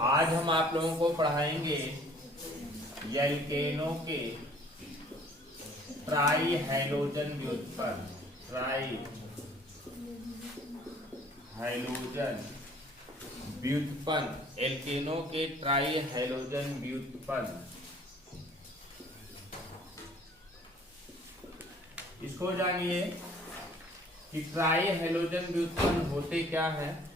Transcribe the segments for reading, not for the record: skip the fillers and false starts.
आज हम आप लोगों को पढ़ाएंगे एल्केनों के ट्राई हैलोजन व्युत्पन्न। ट्राई हैलोजन व्युत्पन्न, एल्केनों के ट्राई हैलोजन व्युत्पन्न। इसको जानिए कि ट्राई हैलोजन व्युत्पन्न होते क्या हैं।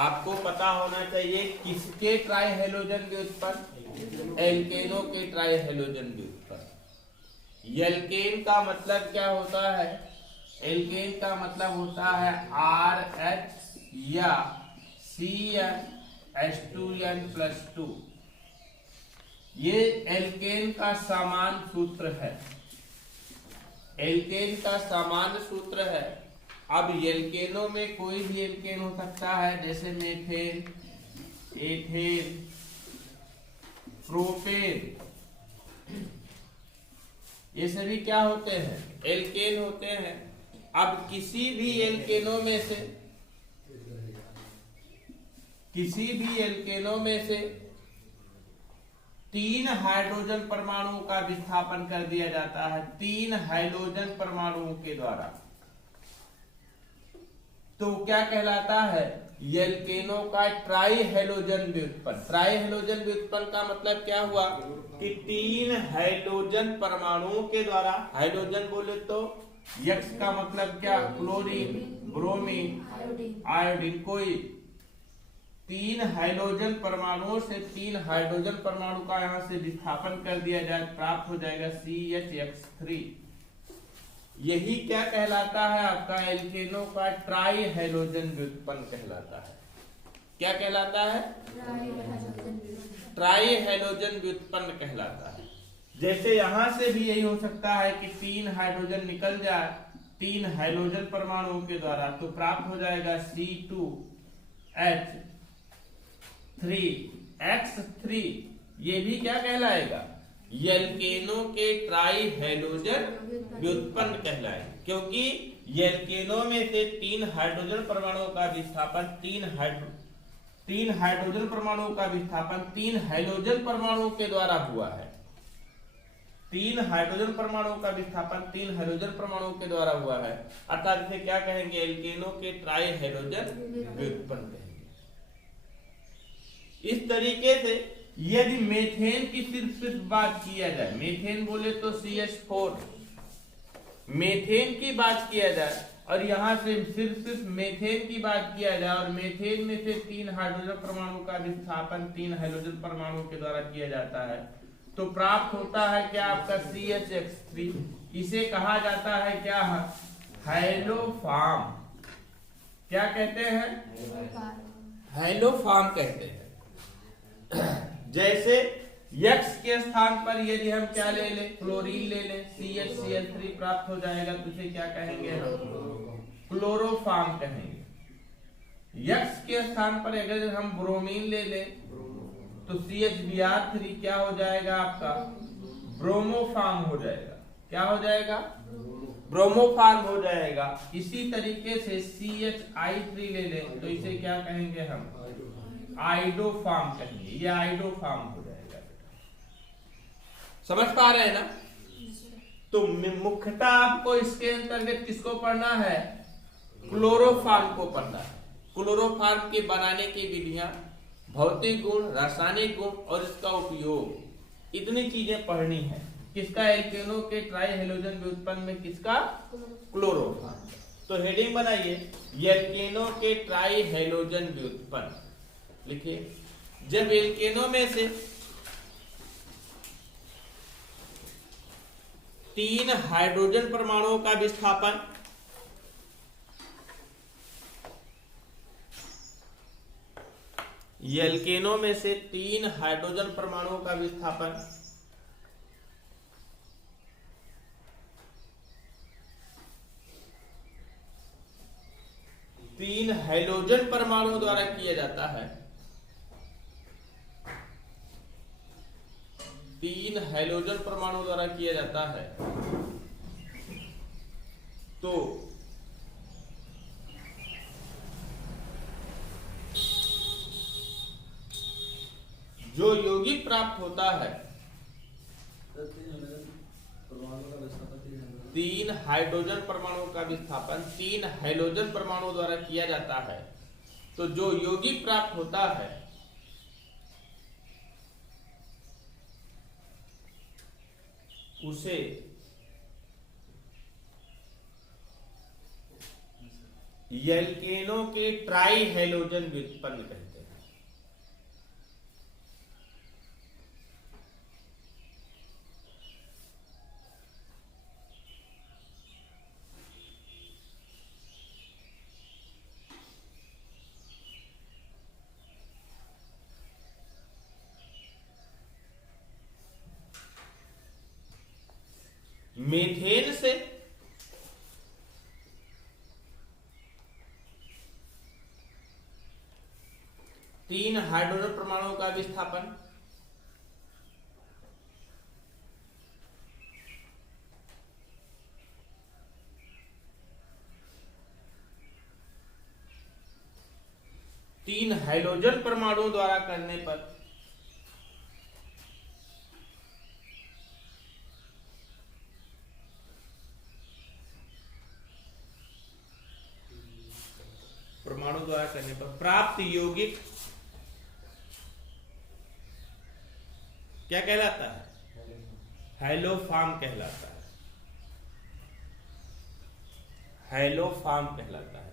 आपको पता होना चाहिए किसके ट्राई हैलोजन व्युत्पन्न, एल्केनों के ट्राई हैलोजन व्युत्पन्न। एल्केन का मतलब क्या होता है? एल्केन का मतलब होता है RH या CnH2n+2। ये एल्केन का सामान्य सूत्र है, एल्केन का सामान्य सूत्र है। अब एल्केनों में कोई भी एल्केन हो सकता है, जैसे मेथेन, एथेन, प्रोपेन, ये सभी क्या होते हैं? एल्केन होते हैं। अब किसी भी एल्केनों में से 3 हाइड्रोजन परमाणुओं का विस्थापन कर दिया जाता है, 3 हाइड्रोजन परमाणुओं के द्वारा। तो क्या कहलाता है? एल्केनों का ट्राई हैलोजन व्युत्पन्न। ट्राई हैलोजन व्युत्पन्न का मतलब क्या हुआ कि 3 हाइड्रोजन परमाणुओं के द्वारा, हाइड्रोजन बोले तो X का मतलब क्या? Chlorine, bromine, iodine. कोई 3 हाइड्रोजन परमाणुओं से 3 हाइड्रोजन परमाणु का यहां से विस्थापन कर दिया जाए, प्राप्त हो जाएगा CHX3। यही क्या कहलाता है? आपका एल्केनों का ट्राई हैलोजन व्युत्पन्न कहलाता है। क्या कहलाता है? ट्राई हैलोजन व्युत्पन्न कहलाता है। जैसे यहां से भी यही हो सकता है कि 3 हाइड्रोजन निकल जाए 3 हाइड्रोजन परमाणुओं के द्वारा, तो प्राप्त हो जाएगा C2H3X3। ये भी क्या कहलाएगा? एल्केनों के ट्राई हैलोजन व्युत्पन्न कहलाएगा, क्योंकि एल्केनों में से 3 हाइड्रोजन परमाणुओं का विस्थापन 3 हाइड्रोजन परमाणुओं का विस्थापन 3 हाइड्रोजन परमाणुओं के द्वारा हुआ है। 3 हाइड्रोजन परमाणुओं का विस्थापन 3 हाइड्रोजन परमाणुओं के द्वारा हुआ है, अर्थात इसे क्या कहेंगे? एल्केनों के ट्राई हैलोजन व्युत्पन्न कहेंगे। इस तरीके से यदि मेथेन की सिर्फ बात किया जाए, मेथेन बोले तो CH4, मेथेन की बात किया जाए और यहां से सिर्फ मेथेन की बात किया जाए और मेथेन में से 3 हाइड्रोजन परमाणु का विस्थापन 3 हाइड्रोजन परमाणु के द्वारा किया जाता है, तो प्राप्त होता है क्या? आपका CHX3। इसे कहा जाता है क्या? हैलोफॉर्म। क्या कहते हैं? हैलोफॉर्म कहते हैं। जैसे X के स्थान पर यदि हम क्या ले ले? क्लोरीन ले ले, CHCl3 प्राप्त हो जाएगा, तो इसे क्या कहेंगे? हम क्लोरोफॉर्म कहेंगे। X के स्थान पर अगर हम ब्रोमीन ले ले तो CHBr3 क्या हो जाएगा? आपका ब्रोमोफॉर्म हो जाएगा। क्या हो जाएगा? ब्रोमोफॉर्म हो जाएगा। इसी तरीके से CHI3 ले ले तो इसे क्या कहेंगे? हम आइडोफॉर्म कहेंगे। ये आइडोफॉर्म हो जाएगा। समझ पा रहे हैं ना? तो मुख्यतः आपको इसके अंतर्गत किसको पढ़ना है? क्लोरोफॉर्म को पढ़ना है। क्लोरोफॉर्म के बनाने की विधियां, भौतिक गुण, रासायनिक गुण और इसका उपयोग, इतनी चीजें पढ़नी है। किसका? एल्केनों के ट्राई हैलोजन व्युत्पन्न में किसका? क्लोरोफॉर्म। तो हेडिंग बनाइए, एल्केनों के ट्राई हैलोजन व्युत्पन्न। लिखिए, जब एल्केनों में से 3 हाइड्रोजन परमाणुओं का विस्थापन एल्केनों में से 3 हाइड्रोजन परमाणुओं का विस्थापन 3 हाइड्रोजन परमाणुओं द्वारा किया जाता है, 3 हाइड्रोजन परमाणु द्वारा किया जाता है, तो जो यौगिक प्राप्त होता है 3 हाइड्रोजन परमाणुओं का विस्थापन 3 हाइड्रोजन परमाणुओं द्वारा किया जाता है, तो जो यौगिक प्राप्त होता है उसे एल्केनों के ट्राई हैलोजन व्युत्पन्न कहते हैं। मीथेन से तीन हाइड्रोजन परमाणुओं का विस्थापन, तीन हाइड्रोजन परमाणुओं द्वारा करने पर प्राप्त यौगिक क्या कहलाता है? हैलोफॉर्म कहलाता है। हैलोफॉर्म कहलाता है।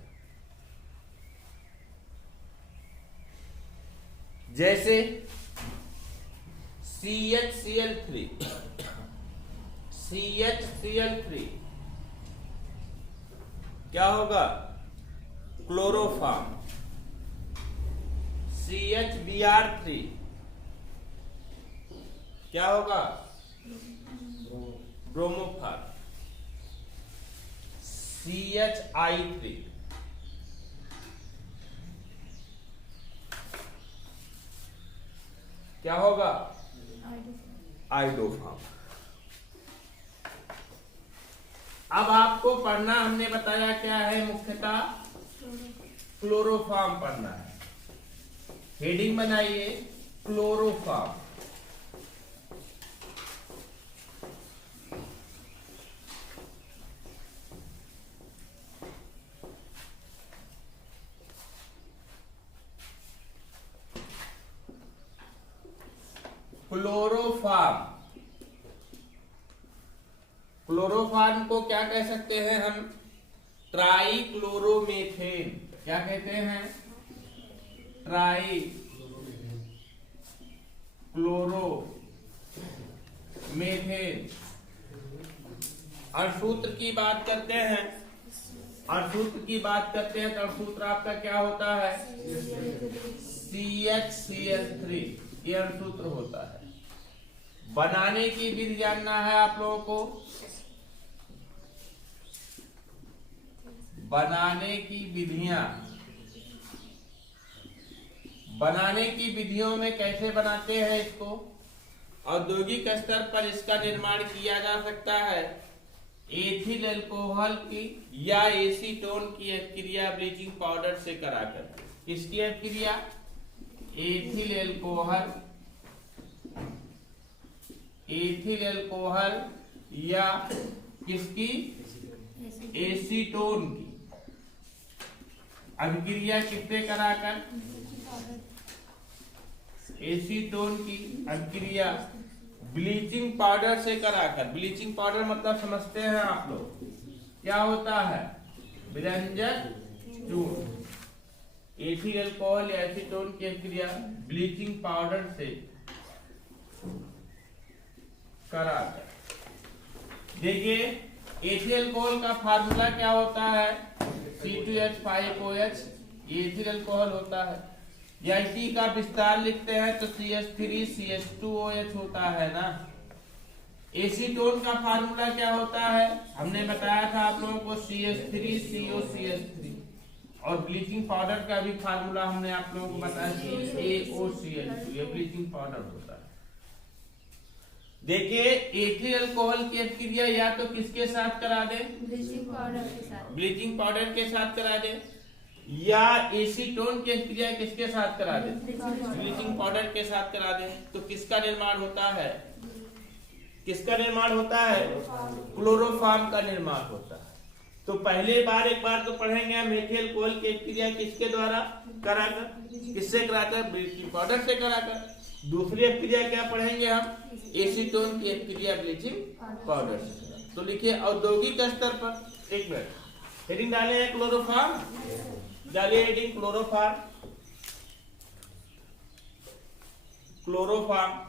जैसे CHCl3 CHCl3 क्या होगा? क्लोरोफॉर्म। CHBr3 क्या होगा? ब्रोमोफॉर्म। CHI3 क्या होगा? आइडोफॉर्म। अब आपको पढ़ना हमने बताया क्या है? मुख्यतः क्लोरोफॉर्म पढ़ना है। हेडिंग बनाइए क्लोरोफॉर्म। क्लोरोफॉर्म, क्लोरोफॉर्म को क्या कह सकते हैं हम? Try chloromethane. क्या कहते हैं? Try chloromethane. अणुसूत्र की बात करते हैं, अणुसूत्र की बात करते हैं तो अणुसूत्र आपका क्या होता है? CHCl3 ये अणुसूत्र होता है। बनाने की विधि जानना है आप लोगों को। बनाने की विधियां, बनाने की विधियों में कैसे बनाते हैं इसको? औद्योगिक स्तर पर इसका निर्माण किया जा सकता है एथिल अल्कोहल की या एसीटोन की अभिक्रिया ब्लीचिंग पाउडर से कराकर। किसकी अभिक्रिया? एथिल अल्कोहल, एथिल अल्कोहल या किसकी? एसीटोन की अभिक्रिया किससे कराकर? एसीटोन की अभिक्रिया ब्लीचिंग पाउडर से कराकर। ब्लीचिंग पाउडर मतलब समझते हैं आप लोग क्या होता है? विरंजक चूर्ण। एथिल अल्कोहल या एसीटोन की अभिक्रिया ब्लीचिंग पाउडर से कराकर। देखिए एथिल अल्कोहल का फार्मूला क्या होता है? C2H5OH ये एथिल अल्कोहल होता है। या इसी का विस्तार लिखते हैं तो CH3CH2OH होता है ना। एसीटोन का फार्मूला क्या होता है? हमने बताया था आप लोगों को CH3COCH3। और ब्लीचिंग पाउडर का भी फार्मूला हमने आप लोगों को बताया AOCl2। ये ब्लीचिंग पाउडर होता है। देखिए एथिल अल्कोहल की अभिक्रिया या तो किसके साथ करा दे? ब्लीचिंग पाउडर के साथ। ब्लीचिंग पाउडर के साथ करा दे या एसीटोन की क्रिया किसके साथ करा दे, ब्लीचिंग पाउडर के साथ करा दे, तो किसका निर्माण होता है, किसका निर्माण होता है, क्लोरोफॉर्म का निर्माण होता है। तो पहले एक बार तो पढ़ेंगे हम एथिल कोहल की क्रिया किसके द्वारा कराकर, किससे कराकर, ब्लीचिंग पाउडर से कराकर। दूसरी क्रिया क्या पढ़ेंगे हम, एसीटोन की क्रिया ब्लीचिंग पाउडर से। तो लिखिए औद्योगिक स्तर पर, एक मिनट हेडिंग डाले हैं क्लोरोफॉर्म, डालिए हेडिंग क्लोरोफॉर्म, क्लोरोफॉर्म।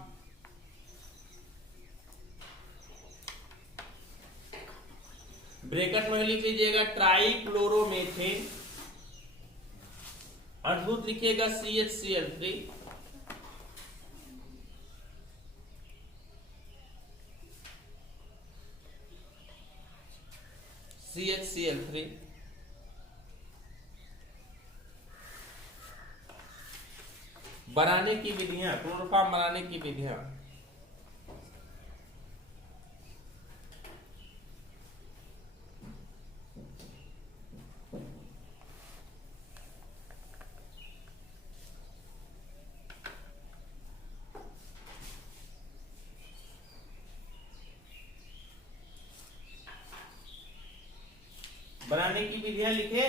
ब्रैकेट में लिख लीजिएगा ट्राई क्लोरोमेथेन, अद्भुत लिखिएगा CHCl3, CHCl3। बनाने की विधियां, क्लोरोफॉर्म बनाने की विधियां, बनाने की विधियां लिखे।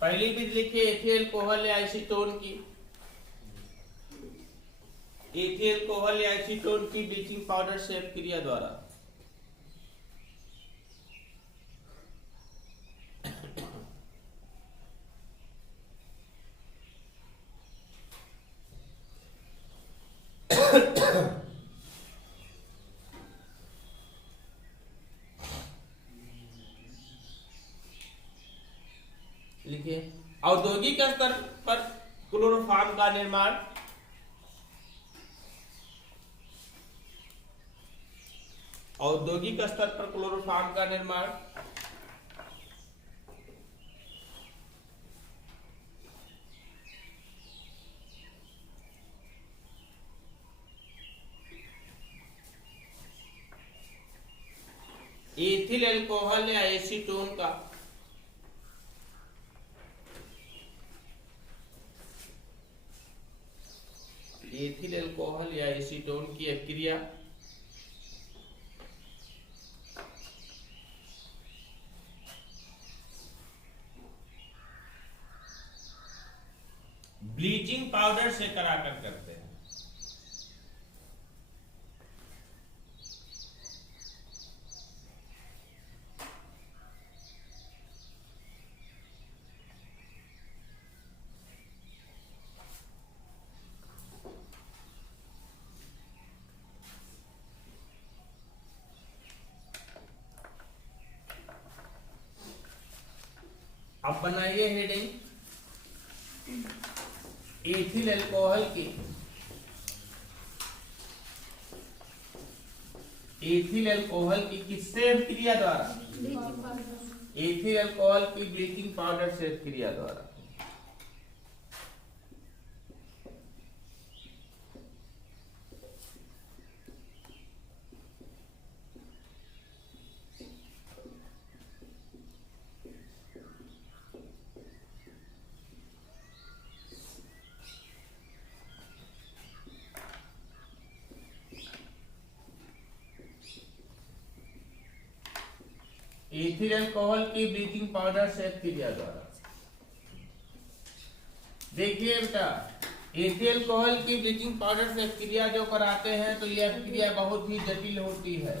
पहली विधि लिखिए एथिल कोहल या एसीटोन की, एथिल कोहल या एसीटोन की ब्लीचिंग पाउडर से क्रिया द्वारा। लिखिए औद्योगिक स्तर पर क्लोरोफॉर्म का निर्माण, औद्योगिक स्तर पर क्लोरोफॉर्म का निर्माण एथिल अल्कोहल या एसीटोन का एथिल अल्कोहल या एसीटोन की क्रिया ब्लीचिंग पाउडर से कराकर करते हैं। अब बनाइए हेडिंग एथिल अल्कोहल की, एथिल अल्कोहल की किससे क्रिया द्वारा, एथिल अल्कोहल की ब्लीचिंग पाउडर से क्रिया द्वारा। एथिल अल्कोहल की ब्लीचिंग पाउडर से क्रिया द्वारा। देखिए बेटा एथिल अल्कोहल की ब्लीचिंग पाउडर से क्रिया जो कराते हैं तो यह क्रिया बहुत ही जटिल होती है,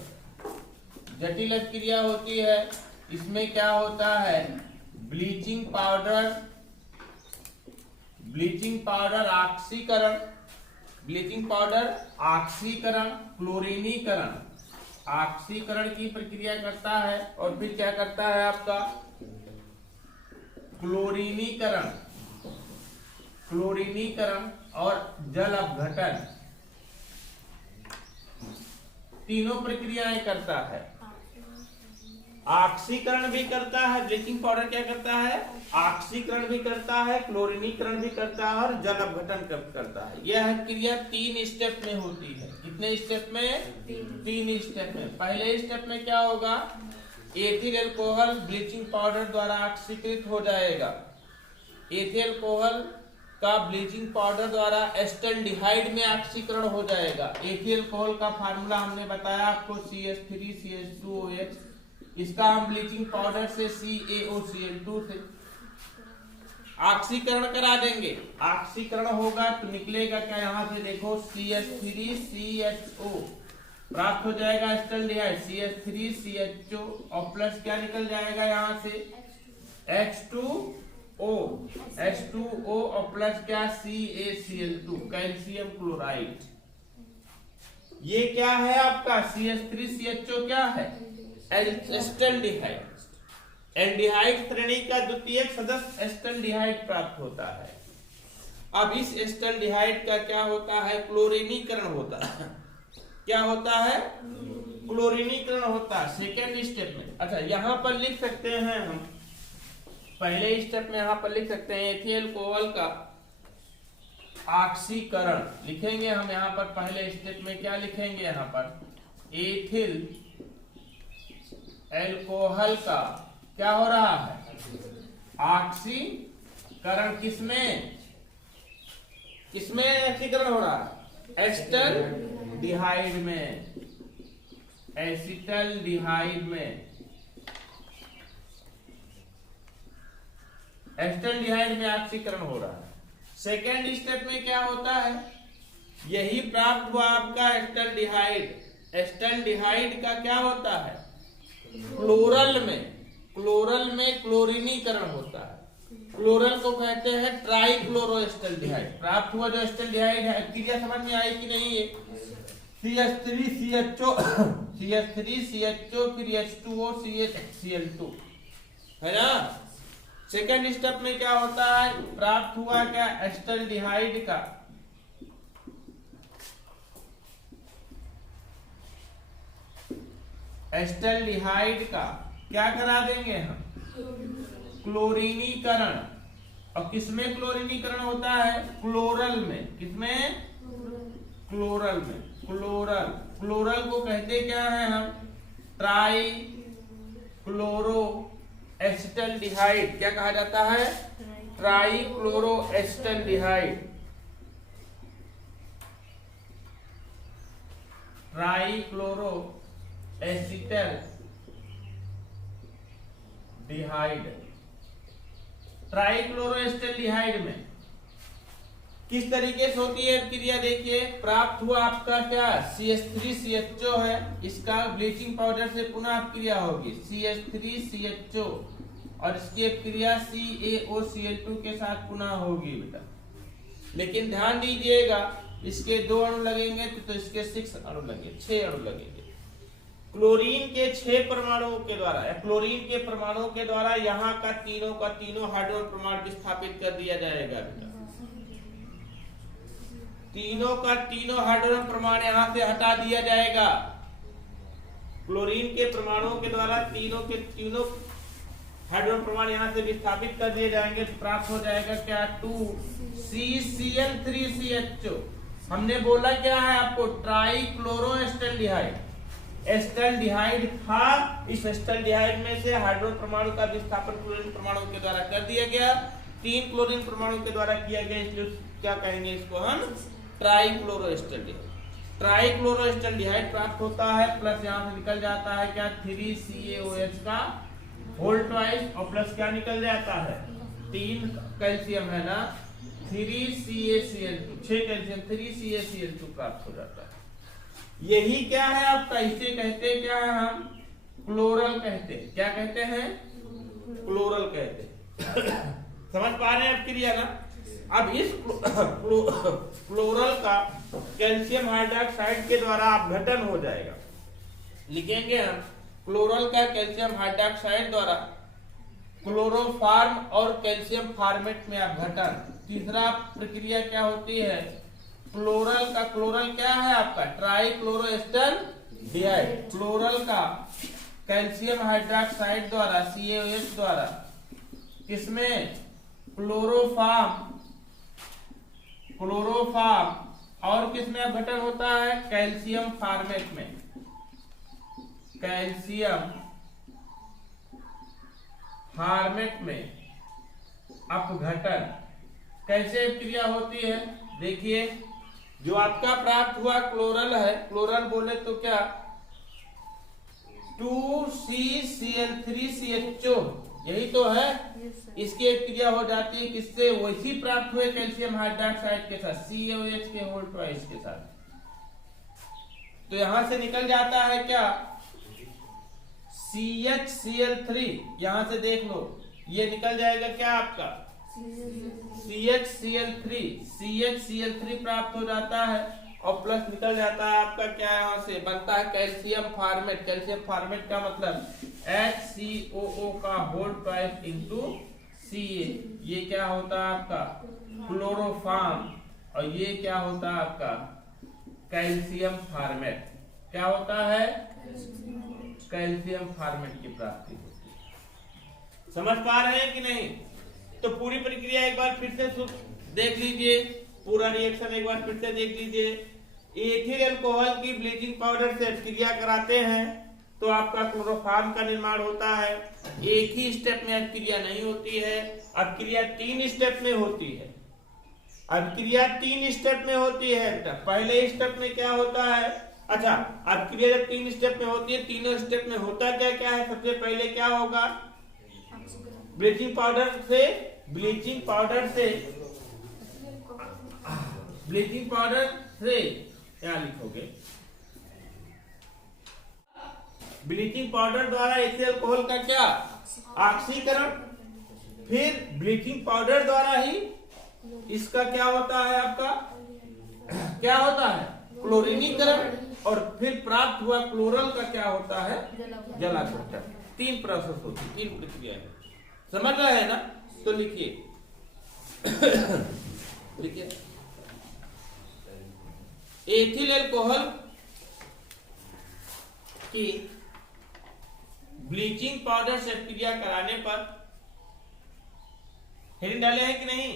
जटिल क्रिया होती है। इसमें क्या होता है, ब्लीचिंग पाउडर ऑक्सीकरण, ब्लीचिंग पाउडर ऑक्सीकरण, क्लोरीनीकरण, ऑक्सीकरण की प्रक्रिया करता है और फिर क्या करता है आपका क्लोरीनीकरण, क्लोरीनीकरण और जल अपघटन, तीनों प्रक्रियाएं करता है। ऑक्सीकरण भी करता है, ब्लीचिंग पाउडर क्या करता है, ऑक्सीकरण भी करता है, क्लोरीनीकरण भी करता है और जल अपघटन करता है। यह क्रिया 3 स्टेप में होती है। कितने स्टेप में, 3 स्टेप में। पहले स्टेप में क्या होगा, एथिल अल्कोहल ब्लीचिंग पाउडर द्वारा ऑक्सीकृत हो जाएगा, एथिल कोहल का ब्लीचिंग पाउडर द्वारा एस्टल्डिहाइड में ऑक्सीकरण हो जाएगा। एथिल कोहल का फार्मूला हमने बताया आपको CH3CH2OH, इसका हम ब्लीचिंग पाउडर से CaOCl2 से ऑक्सीकरण करा देंगे। ऑक्सीकरण होगा तो निकलेगा क्या, यहां से देखो CH3CHO प्राप्त हो जाएगा एस्टल्डिहाइड CH3CHO और प्लस क्या निकल जाएगा यहां से H2O और प्लस क्या CaCl2 कैल्शियम क्लोराइड। ये क्या है आपका CH3CHO क्या है एस्टल्डिहाइड। एल्डिहाइड श्रेणी का द्वितीयक सदस्य एस्टल्डिहाइड प्राप्त होता है। अब इस एस्टल्डिहाइड का क्या होता है, क्लोरीनीकरण होता है। क्या होता है, क्लोरीनीकरण होता है सेकेंड स्टेप में। अच्छा यहां पर लिख सकते हैं हम, पहले स्टेप में यहां पर लिख सकते हैं एथिल कोहल का ऑक्सीकरण लिखेंगे हम। यहां पर पहले स्टेप में क्या लिखेंगे, यहां पर एथिल एल्कोहल का क्या हो रहा है, ऑक्सीकरण। किसमें किसमें ऑक्सीकरण हो रहा है, एस्टल्डिहाइड में, एसिटल्डिहाइड में, एस्टल्डिहाइड में ऑक्सीकरण हो रहा है। सेकेंड स्टेप में क्या होता है, यही प्राप्त हुआ आपका एस्टल्डिहाइड। एस्टल्डिहाइड का क्या होता है, क्लोरल में क्लोरीनीकरण होता है। क्लोरल को कहते हैं ट्राइक्लोरोएस्टल्डिहाइड। प्राप्त हुआ जो एस्टल्डिहाइड है, क्रिया समझ में आई कि नहीं है, CH3CHO फिर H2O CHCl2 है ना। सेकेंड स्टेप में क्या होता है, प्राप्त हुआ क्या एस्टल्डिहाइड का क्या करा देंगे हम, क्लोरीनीकरण। और किसमें क्लोरीनीकरण होता है, क्लोरल में। किसमें, क्लोरल में। क्लोरल को कहते क्या है हम, ट्राई क्लोरो एसिटल्डिहाइड। क्या कहा जाता है, trichloroacetaldehyde. Trichloroacetaldehyde. Trichloroacetaldehyde में किस तरीके से होती है क्रिया, देखिए प्राप्त हुआ आपका क्या CH3CHO है, इसका ब्लीचिंग पाउडर से पुनः क्रिया होगी CH3CHO और इसकी क्रिया CaOCl2 के साथ पुनः होगी बेटा। लेकिन ध्यान दीजिएगा इसके 2 अणु लगेंगे तो इसके 6 अणु लगेंगे, 6 अणु लगेंगे। क्लोरीन के 6 परमाणुओं के द्वारा या क्लोरीन के परमाणुओं के द्वारा यहाँ का तीनों हाइड्रोजन परमाणु विस्थापित कर दिया जाएगा बेटा। तीनों का तीनों हाइड्रोजन परमाणु यहाँ से हटा दिया जाएगा। क्लोरीन के परमाणुओं के द्वारा तीनों के तीनों हाइड्रोजन परमाणु यहाँ से विस्थापित कर दिए जाएंगे तो प्राप्त हो जाएगा क्या 2CCl3CHO। हमने बोला क्या है आपको, ट्राइक्लोरोएस्टल्डिहाइड। एस्टल्डिहाइड था, इस एस्टल्डिहाइड में से हाइड्रोजन परमाणु का विस्थापन क्लोरीन परमाणु के द्वारा कर दिया गया, 3 क्लोरीन परमाणु के द्वारा किया गया, इसलिए क्या कहेंगे इसको हम, ट्राइक्लोरोएस्टल्डिहाइड। ट्राइक्लोरोएस्टल्डिहाइड प्राप्त होता है, प्लस यहाँ से निकल जाता है क्या 3CaOH का होल ट्वाइस और प्लस क्या निकल जाता है 3 कैल्शियम है ना, 3CaCl2 6 कैल्शियम 3CaCl2 प्राप्त हो जाता है। यही क्या है आपका, इसे कहते हैं क्या है हम, क्लोरल कहते हैं। क्या कहते हैं, क्लोरल कहते हैं। समझ पा रहे हैं आप क्रिया ना। अब इस क्लोरल का कैल्शियम हाइड्रोक्साइड के द्वारा अपघटन हो जाएगा। लिखेंगे हम क्लोरल का कैल्शियम हाइड्रोक्साइड द्वारा क्लोरोफार्म और कैल्शियम फार्मेट में अपघटन। तीसरा प्रक्रिया क्या होती है, क्लोरल का, क्लोरल क्या है आपका ट्राइक्लोरोएस्टल्डिहाइड। क्लोरल का कैल्शियम हाइड्रोक्साइड द्वारा CaOH द्वारा किसमें, क्लोरोफार्म और किसमें अपघटन होता है, कैल्शियम फार्मेट में। कैल्शियम फार्मेट में अपघटन। कैसे क्रिया होती है? देखिए, जो आपका प्राप्त हुआ क्लोरल है, क्लोरल बोले तो क्या 2CCl3CHO, यही तो है। इसकी एक क्रिया हो जाती है किससे? वैसी प्राप्त हुए कैल्शियम हाइड्रोक्साइड के साथ, CaOH के होल ट्वाइस के साथ। तो यहां से निकल जाता है क्या CHCl3, यहां से देख लो, ये निकल जाएगा क्या आपका CHCl3 प्राप्त हो जाता है, और प्लस निकल जाता है आपका क्या, यहां से बनता है कैल्शियम फॉर्मेट। कैल्शियम फॉर्मेट का मतलब HCOO का होल ट्वाइस इंटू Ca, ये क्या होता है आपका क्लोरोफॉर्म, और ये क्या होता है आपका कैल्शियम फॉर्मेट। क्या होता है? कैल्शियम फॉर्मेट की प्राप्ति होती है। समझ पा रहे हैं कि नहीं? तो पूरी प्रक्रिया एक बार फिर से देख लीजिए, पूरा रिएक्शन एक बार फिर से देख लीजिए। एथिल अल्कोहल की ब्लीचिंग पाउडर से क्रिया कराते हैं तो आपका क्लोरोफॉर्म का निर्माण होता है। एक ही स्टेप में क्रिया नहीं होती है, अब क्रिया 3 स्टेप में होती है। अब क्रिया 3 स्टेप में होती है। पहले स्टेप में क्या होता है? अच्छा, अब क्रिया जब 3 स्टेप में होती है, तीनों स्टेप में होता क्या क्या है? सबसे पहले क्या होगा? ब्लीचिंग पाउडर से क्या लिखोगे? ब्लीचिंग पाउडर द्वारा एथिल अल्कोहल का क्या ऑक्सीकरण, फिर ब्लीचिंग पाउडर द्वारा ही इसका क्या होता है आपका, क्या होता है क्लोरीनीकरण, और फिर प्राप्त हुआ क्लोरल का क्या होता है जलाघटन। 3 प्रोसेस होती, 3 प्रक्रिया है। समझ रहे हैं ना? तो लिखिए लिखिए, एथिल अल्कोहल की ब्लीचिंग पाउडर से क्रिया कराने पर, हेडिंग डाले हैं कि नहीं?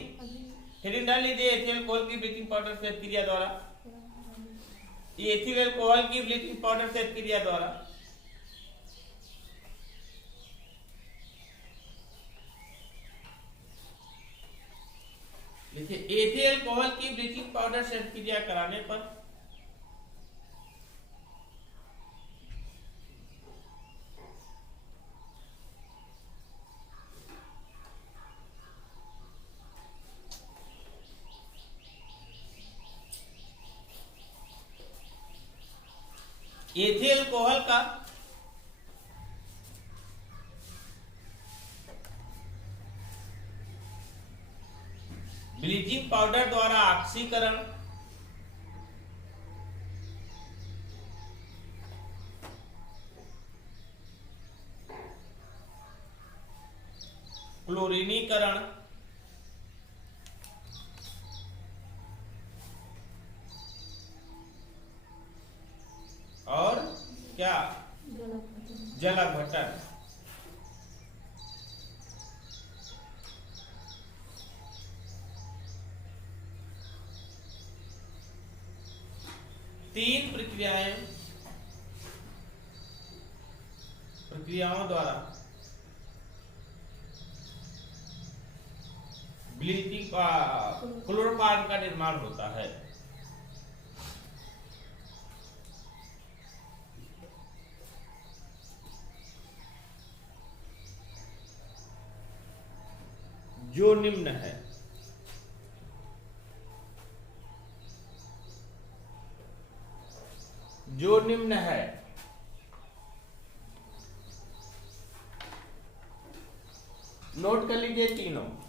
हेडिंग डाल लीजिए, एथिल अल्कोहल की ब्लीचिंग पाउडर से क्रिया द्वारा। एथिल अल्कोहल की ब्लीचिंग पाउडर से क्रिया द्वारा देखिए, एथिल अल्कोहल की ब्लीचिंग पाउडर से क्रिया कराने पर एथिल अल्कोहल का ब्लीचिंग पाउडर द्वारा ऑक्सीकरण, क्लोरीनीकरण और क्या जलाघटन। तीन प्रक्रियाओं द्वारा ब्लीचिंग क्लोरोफॉर्म का निर्माण होता है। जो निम्न है, नोट कर लीजिए तीनों।